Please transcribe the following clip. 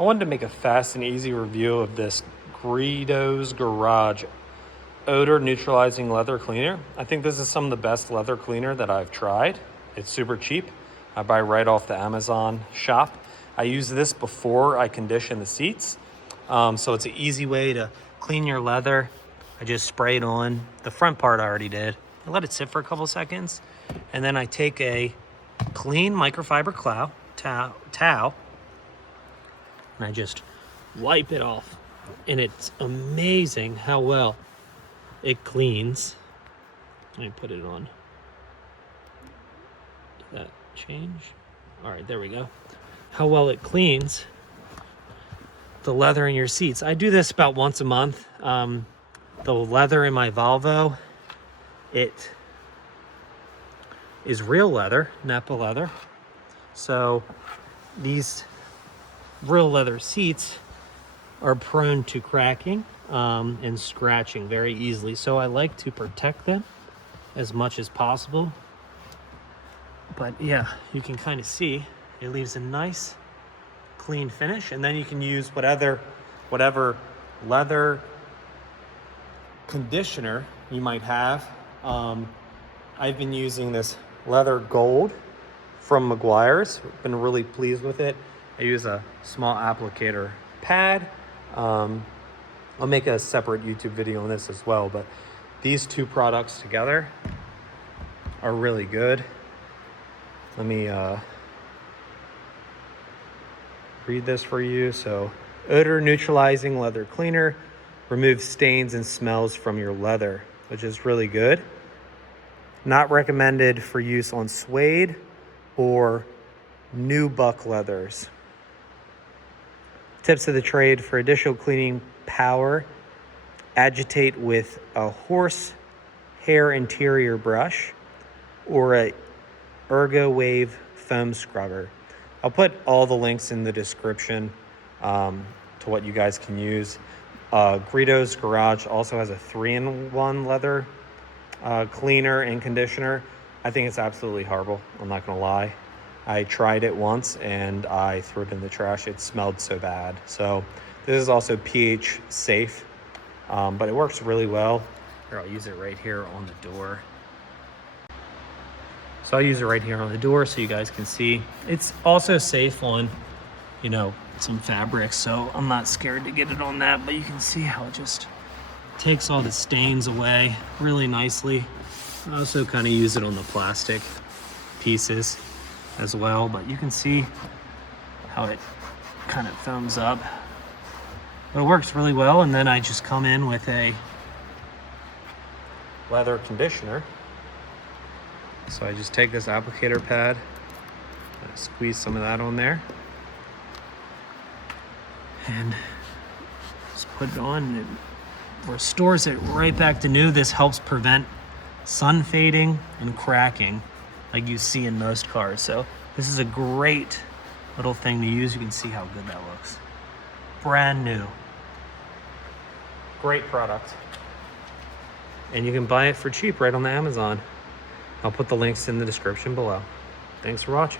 I wanted to make a fast and easy review of this Griot's Garage odor neutralizing leather cleaner. I think this is some of the best leather cleaner that I've tried. It's super cheap. I buy right off the Amazon shop. I use this before I condition the seats. So it's an easy way to clean your leather. I just spray it on. The front part I already did. I let it sit for a couple seconds. And then I take a clean microfiber towel and I just wipe it off. And it's amazing how well it cleans. Let me put it on. Did that change? All right, there we go. How well it cleans the leather in your seats. I do this about once a month. The leather in my Volvo, it is real leather, Napa leather. So these real leather seats are prone to cracking and scratching very easily. So I like to protect them as much as possible. But yeah, you can kind of see it leaves a nice clean finish, and then you can use whatever leather conditioner you might have. I've been using this leather gold from Meguiar's. Been really pleased with it. I use a small applicator pad. I'll make a separate YouTube video on this as well, but these two products together are really good. Let me read this for you. So, odor neutralizing leather cleaner removes stains and smells from your leather, which is really good. Not recommended for use on suede or nubuck leathers. Tips of the trade: for additional cleaning power, agitate with a horse hair interior brush or a Ergo Wave foam scrubber. I'll put all the links in the description to what you guys can use. Griot's Garage also has a 3-in-1 leather cleaner and conditioner. I think it's absolutely horrible. I'm not gonna lie. I tried it once and I threw it in the trash. It smelled so bad. So this is also pH safe, but it works really well. Here, I'll use it right here on the door. So I'll use it right here on the door so you guys can see. It's also safe on, some fabrics, so I'm not scared to get it on that, but you can see how it just takes all the stains away really nicely. I also kind of use it on the plastic pieces as well, but you can see how it kind of foams up. But it works really well, and then I just come in with a leather conditioner. So I just take this applicator pad, I squeeze some of that on there, and just put it on, and it restores it right back to new. This helps prevent sun fading and cracking like you see in most cars. So this is a great little thing to use. You can see how good that looks. Brand new. Great product. And you can buy it for cheap right on the Amazon. I'll put the links in the description below. Thanks for watching.